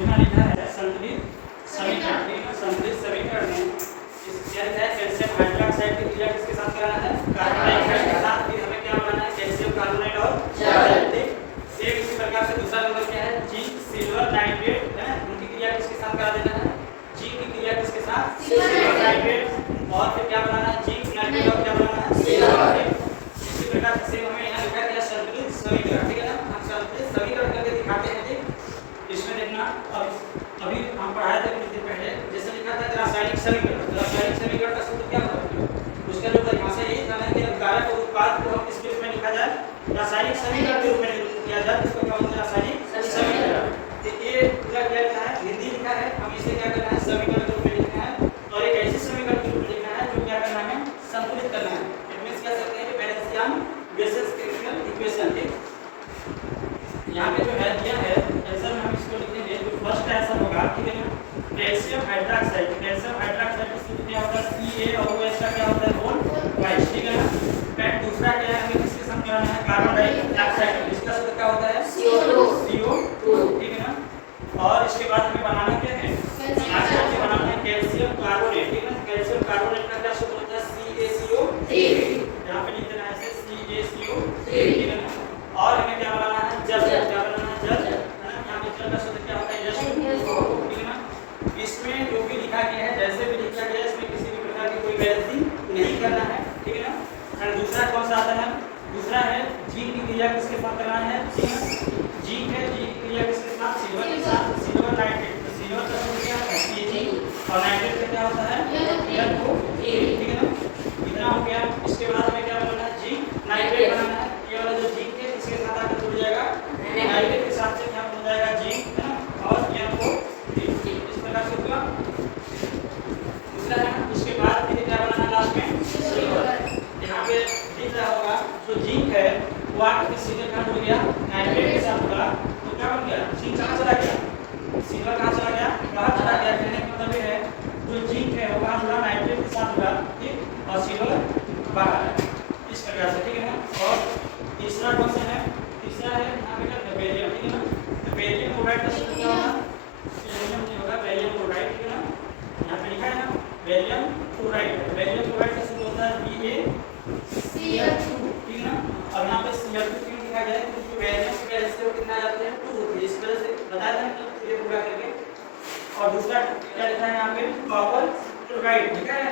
देखना लिखा है संतुलित समीकरण, ठीक है। संतुलित समीकरण में इस क्या लिखा है, कैल्शियम हाइड्रोक्साइड की क्रिया किसके साथ कराना है, कार्बन डाइऑक्साइड के साथ। फिर हमें क्या बनाना है, कैल्शियम कार्बोनेट और जल, ठीक। सेम इसी प्रकार से दूसरा नंबर क्या है, जिंक सिल्वर नाइट्रेट, है ना, उनकी क्रिया किसके साथ करा देना है, जिंक की क्रिया किसके साथ, सिल्वर नाइट्रेट। और फिर क्या बनाना है, जिंक नाइट्रेट और क्या बनाना है, सिल्वर। इसी प्रकार से सेम हमें यहाँ लिखा गया संतुलित समीकरण, ठीक है ना। हम संतुलित समीकरण करके दिखाते हैं, ठीक। इसमें देखना अभी हम पढ़ाए थे कुछ दिन पहले, जैसे लिखा था रासायनिक समीकरण। रासायनिक समीकरण का सूत्र क्या होता है, उसका जो परिभाषा यही था ना कि कारक और उत्पाद को हम किसके रूप में लिखा जाए, रासायनिक समीकरण के रूप में निरूपित किया जाए, जिसको क्या बोलते हैं, रासायनिक समीकरण। तो ये पूरा क्या लिखा है, हिंदी लिखा है, हम इसे क्या करना है, समीकरण के रूप में लिखना है। और एक ऐसे समीकरण के रूप में लिखना है जो क्या करना है, संतुलित करना है। इट मींस कह सकते हैं कि बैलेंसियन बेसिस केमिकल इक्वेशन, ठीक। यहाँ पे जो है दिया है आंसर में हम इसको लिखेंगे, जो फर्स्ट आंसर होगा, ठीक है ना, कैल्शियम हाइड्रोक्साइड। कैल्शियम हाइड्रोक्साइड का सूत्र क्या होता है, Ca और OH का क्या होता है, होल वाइट, ठीक है ना। एंड दूसरा क्या है, हमें किसके साथ कराना है, कार्बन डाइऑक्साइड, इसका सूत्र क्या होता है, CO2, ठीक है ना। और इसके बाद हमें बनाना क्या है, आज हमें बनाना है कैल्शियम कार्बोनेट, ठीक है ना। कैल्शियम कार्बोनेट का क्या सूत्र होता है, CaCO3, यहाँ पे लिख देना है CaCO3, ठीक है ना। और हमें क्या बनाना है, जल, क्या बनाना है, जल, है ना। यहाँ पे जल का सूत्र क्या होता है, H2O, ठीक है ना। इसमें जो भी लिखा गया है, जैसे भी लिखा गया है, इसमें किसी भी प्रकार की कोई गलती नहीं करना है, ठीक है ना। और दूसरा कौन सा आता है, दूसरा है जिंक की क्रिया किसके साथ कराना है, जिंक है, जिंक की क्रिया किसके साथ, सिल्वर के साथ, सिल्वर नाइट्रेट। तो सिल्वर का सूत्र क्या होता है, Ag, और नाइट्रेट का क्या होता है, Na, ठीक है ना। इतना हो गया। इसके बाद हमें क्या बनाना है, जिंक नाइट्रेट बनाना है। ये वाला जो जिंक है इसके साथ आकर जुड़ जाएगा, नाइट्रेट के साथ से यहाँ हो जाएगा जिंक, है ना, और NO3, इस प्रकार से हुआ। दूसरा है, उसके बाद फिर क्या बनाना है, लास्ट में सिल्वर। यहाँ पे दिख रहा होगा जो जिंक है वो आकर सीधे कहाँ जुड़ गया, नाइट्रेट के साथ जुड़ा, तो क्या बन गया, जिंक कहाँ चला गया, सिल्वर कहाँ चला गया, बाहर चला गया। कहने का मतलब ये है जो जिंक है वो कहाँ जुड़ा, नाइट्रेट के साथ जुड़ा, ठीक, और सिल्वर बाहर है, इस प्रकार से, ठीक है ना। और तीसरा क्वेश्चन है, तीसरा है यहाँ पे क्या, बेरियम, ठीक है ना। तो बेरियम क्लोराइड का सूत्र क्या होगा, बेरियम नहीं होगा, बेरियम क्लोराइड, ठीक है ना। यहाँ पे लिखा है ना बेरियम क्लोराइड। बेरियम क्लोराइड का सूत्र होता है BaCl2, ठीक है ना। अब यहाँ पे Cl2 क्यों लिखा गया है, क्योंकि बेरियम की वैल्यू से वो कितना आ जाते हैं, 2 होती है, इस वजह से बताया था ना, ये पूरा करके। और दूसरा क्या लिखा है यहाँ पे, कॉपर क्लोराइड, ठीक है।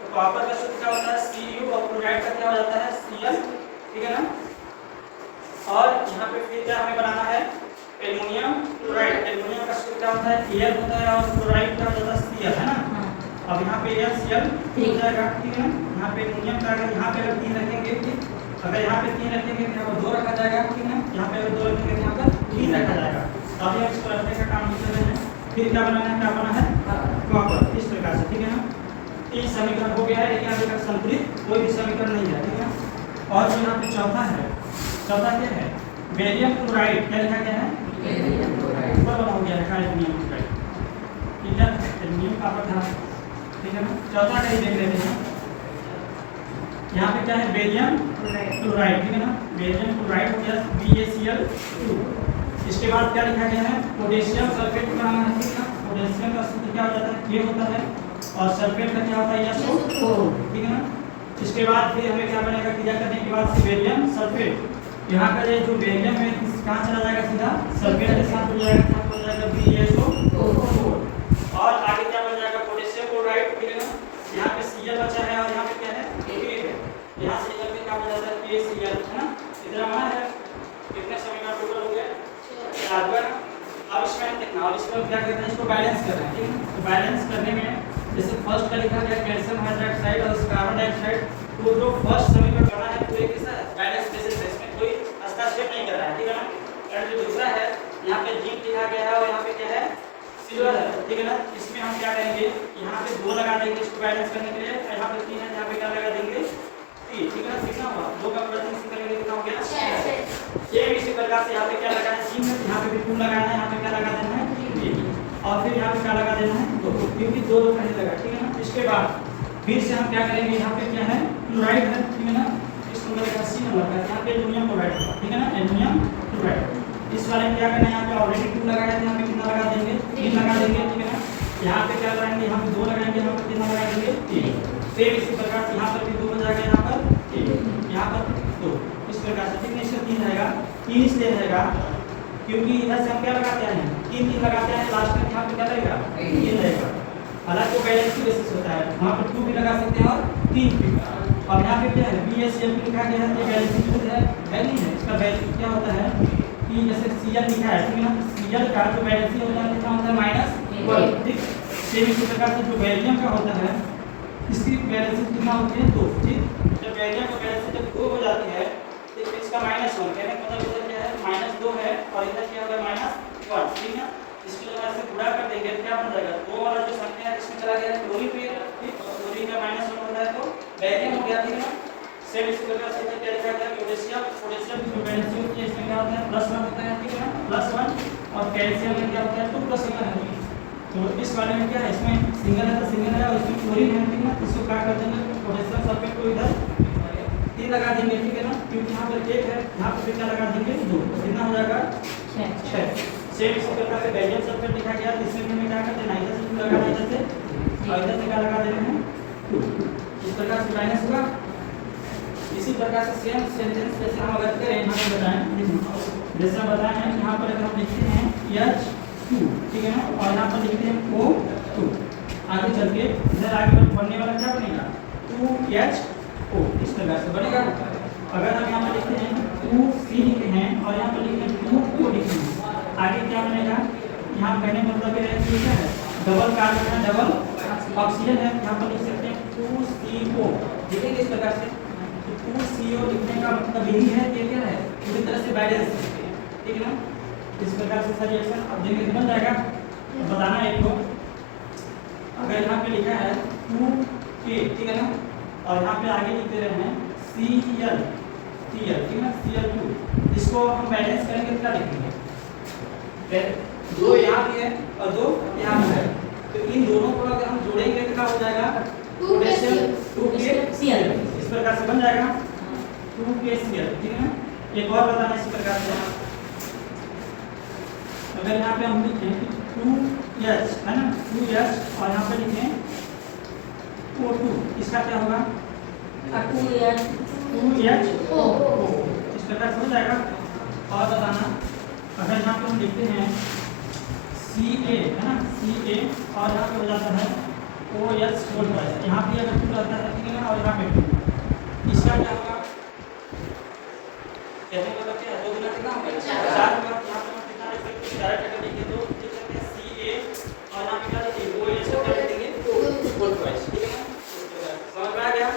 तो कॉपर का सूत्र क्या होता है, Cu, और क्लोराइड का क्या हो जाता है, Cl, ठीक है ना। और यहाँ पे फिर क्या हमें बनाना है, एल्युमिनियम क्लोराइड। एल्युमिनियम का सूत्र क्या होता है, Al होता है, और क्लोराइड का होता है Cl, है ना। अब यहाँ पे HCl हो जाएगा, ठीक है ना। यहाँ पे एल्युमिनियम का अगर यहाँ पे अगर 3 रखेंगे, ठीक, अगर यहाँ पे 3 रखेंगे तो यहाँ पर 2 रखा जाएगा, ठीक है। यहाँ पे अगर 2 रखेंगे तो यहाँ पर 3 रखा जाएगा। तो अभी हम इसको रखने का काम कर रहे हैं। फिर क्या बनाना है, क्या बनाना है, कॉपर, इस प्रकार से, ठीक है ना। ये समीकरण हो गया है, लेकिन अभी तक संतुलित कोई भी समीकरण नहीं है, ठीक है। और जो यहाँ पे चौथा है, चौथा क्या है, बेरियम क्लोराइड। क्या लिखा गया है, बेरियम क्लोराइड, ऊपर बना हो गया है एल्युमिनियम क्लोराइड, ठीक है, एल्युमिनियम कॉपर था, ठीक है ना। चौथा का ही देख लेते हैं। यहाँ पे क्या है, बेरियम क्लोराइड, ठीक है ना। बेरियम क्लोराइड हो गया BaCl2। इसके बाद क्या लिखा गया है, पोटेशियम सल्फेट बनाना है, ठीक है। पोटेशियम का सूत्र क्या हो जाता है, K होता है, और सल्फेट का क्या होता है, SO4, ठीक है ना। इसके बाद फिर हमें क्या बनेगा, क्रिया करने के बाद बेरियम सल्फेट। यहाँ का ये जो बेरियम है कहाँ चला जाएगा, सीधा सल्फेट के साथ जुड़ जाएगा, क्या हो जाएगा, BaSO4। और आगे क्या बन जाएगा, पोटेशियम क्लोराइड, ठीक है ना। यहाँ पे Cl बचा है, और यहाँ पे क्या है, K है। यहाँ से निकल के क्या बन जाता है, KCl, है ना। इतना माना है, कितने समीकरण टोटल हो गया, 4 ना। अब इसमें देखना, और इसमें क्या करना है, इसको बैलेंस करना है, ठीक है। तो बैलेंस करने में जैसे फर्स्ट का लिखा गया कैल्शियम हाइड्रोक्साइड और कार्बन डाइऑक्साइड, तो जो फर्स्ट समीकरण बना है तो एक कैसा बैलेंस बेसिस है, इसमें कोई हस्तक्षेप नहीं कर रहा है, ठीक है ना। और जो दूसरा है यहाँ पे जिंक लिखा गया है, और यहाँ पे क्या है, सिल्वर है, ठीक है ना। इसमें हम क्या करेंगे, यहाँ पे 2 लगा देंगे इसको बैलेंस करने के लिए, यहाँ पे 3 है, यहाँ पे क्या लगा देंगे, 3, ठीक है ना। कितना हुआ, 2 का प्रतिस्थापन करेंगे, कितना हो गया, 6। सेम इसी प्रकार से यहाँ पे क्या लगाना है, जिंक है, यहाँ पे भी 2 लगाना है, यहाँ पे क्या लगा देना है, 3, और फिर यहाँ पे क्या लगा देना है, 2, क्योंकि 2 पहले लगा, ठीक है ना। इसके बाद फिर से हम क्या करेंगे, यहाँ पे क्या है, क्लोराइड है, ठीक है ना। इस नंबर का C नंबर का, यहाँ पे एल्युमिनियम क्लोराइड होगा, ठीक है ना, एल्युमिनियम क्लोराइड। इस वाले में क्या करना है, यहाँ पे ऑलरेडी 2 लगाया है, यहाँ पे कितना लगा देंगे, देंगे, ठीक है ना। यहाँ पे क्या लगाएंगे, यहाँ पे 2 लगाएंगे, यहाँ पर कितना लगा देंगे 3। सेम इसी प्रकार से यहाँ पर भी 2 हो जाएगा, यहाँ पर 1, यहाँ पर 2, इस प्रकार से, ठीक है। इसमें 3 रहेगा, 3 इसलिए रहेगा क्योंकि इधर से हम क्या लगाते हैं, 3 लगाते हैं, लास्ट में यहाँ पे क्या लगेगा 3 रहेगा। हालांकि वो बैलेंस बेसिस होता है, वहाँ पर 2 भी लगा सकते हैं और 3 भी। और यहाँ पे क्या है BSCL लिखा गया है, ये बैलेंसिंग टूल है नहीं है। इसका वैल्यू क्या होता है कि जैसे CL लिखा है, ठीक है ना, CL का जो बैलेंसिंग होता है कितना होता है -1, ठीक। सेम इसी प्रकार से जो वैल्यूम का होता है इसकी बैलेंसिंग कितना होती है 2, ठीक। जब वैल्यूम का बैलेंसिंग जब 2 हो जाती है तो इसका -1 कहने का मतलब इधर क्या है -2 है और इधर क्या होगा -1, ठीक है। इसको जब ऐसे गुणा कर देंगे तो क्या बन जाएगा, 2 वाला जो संख्या है इसमें चला गया है क्लोरीन पे, ठीक। और क्लोरीन का -1 होता है तो बैरियम हो गया, ठीक है। सेम इसी प्रकार से क्या लिखा गया पोटेशियम, पोटेशियम की बैलेंसिंग होती है, इसमें क्या होता है +1 होता है, ठीक है ना, +1। और कैल्शियम में क्या होता है 2 + 1 है। तो इस वाले में क्या है, इसमें सिंगल है तो सिंगल है और इसमें क्लोरीन है, ठीक है। इसको क्या कर देंगे पोटेशियम सल्फेट को इधर 3 लगा देंगे, ठीक है ना, क्योंकि यहाँ पर 1 है, यहाँ पर क्या लगा देंगे 2, कितना हो जाएगा 6। सेम इसी प्रकार से बैरियम सल्फेट लिखा गया, इसमें हमें क्या करते हैं इधर से 2 लगाना है, इधर से और इधर से क्या लगा दे रहे हैं 2, इस प्रकार से माइनस होगा। इसी प्रकार से सेम सेंटेंस जैसे हम अगर करें यहाँ पे बताएं, जैसे हम बताए हैं यहाँ पर अगर हम लिखते हैं H2, ठीक है ना, और यहाँ पर लिखते हैं O2, आगे चल के इधर आगे बढ़ने वाला क्या बनेगा 2HO, इस प्रकार से बनेगा। अगर हम यहाँ पर लिखते हैं 2C लिखते हैं और यहाँ पर लिखते हैं 2O लिखते हैं, आगे क्या बनेगा, यहाँ कहने मतलब ये है कि क्या है डबल कार्बन है, डबल ऑक्सीजन है, यहाँ पर लिख सकते हैं 2CO, लिखेंगे इस प्रकार से। 2CO लिखने का मतलब यही है कि क्या है पूरी तरह से बैलेंस है, ठीक है ना। इस प्रकार से सारी रिएक्शन अब देंगे तो बन जाएगा। बताना है एक को, अगर यहाँ पे लिखा है 2K, ठीक है ना, और यहाँ पे आगे लिख दे रहे हैं Cl, ठीक है ना, Cl2, इसको हम बैलेंस करेंगे तो क्या लिखेंगे, 2 यहाँ भी है और 2 यहाँ भी है, तो इन दोनों को अगर हम जोड़ेंगे तो क्या हो जाएगा पोटेशियम 2KCl, इस प्रकार से बन जाएगा 2KCl, ठीक है ना। एक और बताना इसी प्रकार से, अगर यहाँ पे हम लिखें 2H है ना, 2H और यहाँ पे लिखें O2, इसका क्या होगा 2HO, इस प्रकार से हो जाएगा। और बताना अगर यहाँ पे हम लिखते हैं Ca है ना, Ca और यहाँ पे हो जाता है OH, यहाँ पे अगर 2 रहता है, ठीक है ना, और यहाँ पे 2, इसका क्या होगा, कहने का मतलब क्या है 2 गुना कितना होगा 4 होगा। यहाँ पे हम कितना लिख सकते हैं डायरेक्ट अगर लिखें तो लिख सकते हैं Ca और यहाँ पे क्या लिखेंगे OH को क्या लिखेंगे 2, ठीक है ना। समझ में आ गया।